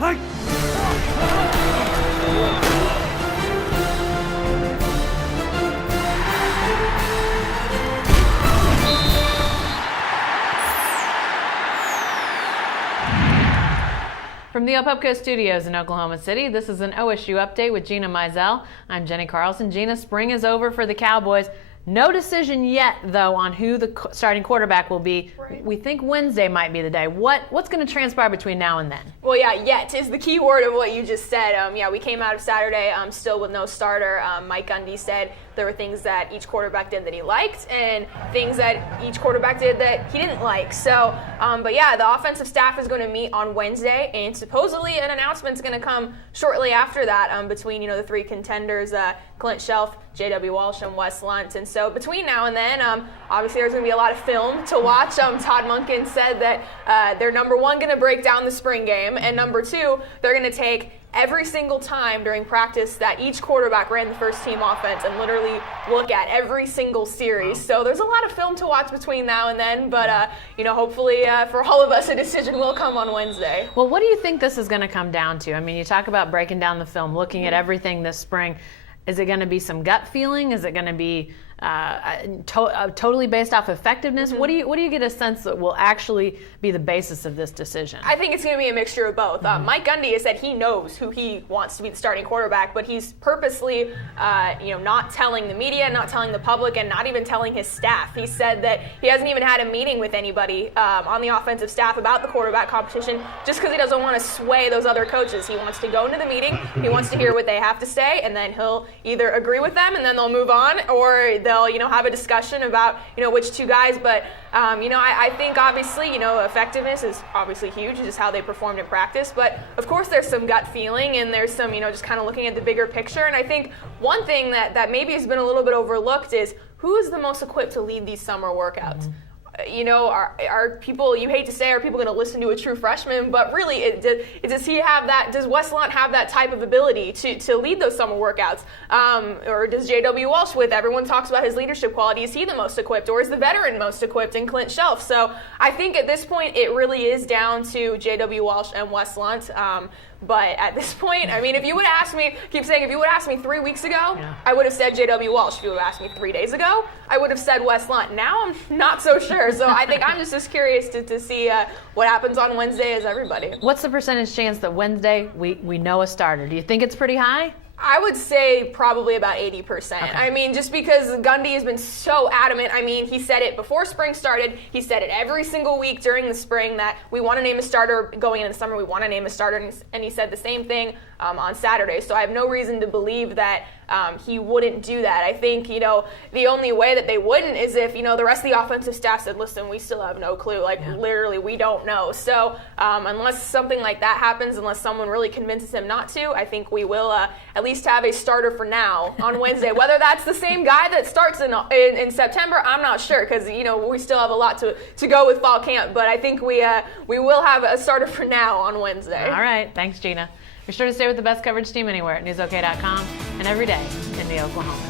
From the Opupco Studios in Oklahoma City, this is an OSU update with Gina Mizell. I'm Jenni Carlson. Gina, spring is over for the Cowboys. No decision yet, though, on who the starting quarterback will be. Right. We think Wednesday might be the day. What's going to transpire between now and then? Well, yeah, yet is the key word of what you just said. We came out of Saturday still with no starter. Mike Gundy said there were things that each quarterback did that he liked and things that each quarterback did that he didn't like. So, but yeah, the offensive staff is going to meet on Wednesday, and supposedly an announcement is going to come shortly after that between the three contenders, Clint Shelf, J.W. Walsh, and Wes Luntz. And so between now and then, obviously there's going to be a lot of film to watch. Todd Monken said that they're, number one, going to break down the spring game, and number two, they're going to take every single time during practice that each quarterback ran the first team offense and literally look at every single series. Wow. So there's a lot of film to watch between now and then, but hopefully for all of us a decision will come on Wednesday. Well, what do you think this is going to come down to? I mean, you talk about breaking down the film, looking at everything this spring. Is it going to be some gut feeling? Is it going to be totally based off effectiveness? Mm-hmm. What do you get a sense that will actually be the basis of this decision? I think it's going to be a mixture of both. Mm-hmm. Mike Gundy has said he knows who he wants to be the starting quarterback, but he's purposely not telling the media, not telling the public, and not even telling his staff. He said that he hasn't even had a meeting with anybody on the offensive staff about the quarterback competition just because he doesn't want to sway those other coaches. He wants to go into the meeting, he wants to hear what they have to say, and then he'll either agree with them and then they'll move on, or they'll have a discussion about which two guys. But I think obviously effectiveness is obviously huge, just how they performed in practice. But of course there's some gut feeling and there's some just kind of looking at the bigger picture. And I think one thing that maybe has been a little bit overlooked is who is the most equipped to lead these summer workouts. Mm-hmm. Are people, you hate to say, are people going to listen to a true freshman? But really, does he have that? Does Wes Luntz have that type of ability to lead those summer workouts? Or does J.W. Walsh, with everyone talks about his leadership quality, is he the most equipped, or is the veteran most equipped in Clint Shelf? So I think at this point, it really is down to J.W. Walsh and Wes Luntz. But at this point, I mean, if you would ask me, if you would ask me 3 weeks ago, I would have said J.W. Walsh. If you would have asked me 3 days ago, I would have said Wes Luntz. Now I'm not so sure. So I think I'm just as curious to see what happens on Wednesday as everybody. What's the percentage chance that Wednesday we know a starter? Do you think it's pretty high? I would say probably about 80%. Okay. I mean, just because Gundy has been so adamant. I mean, he said it before spring started. He said it every single week during the spring that we want to name a starter going into the summer. We want to name a starter. And he said the same thing on Saturday. So I have no reason to believe that he wouldn't do that. I think, the only way that they wouldn't is if, the rest of the offensive staff said, listen, we still have no clue. Literally, we don't know. So unless something like that happens, unless someone really convinces him not to, I think we will at least have a starter for now on Wednesday. Whether that's the same guy that starts in September, I'm not sure, because, we still have a lot to go with fall camp. But I think we will have a starter for now on Wednesday. All right. Thanks, Gina. Be sure to stay with the best coverage team anywhere at newsok.com and every day in the Oklahoma.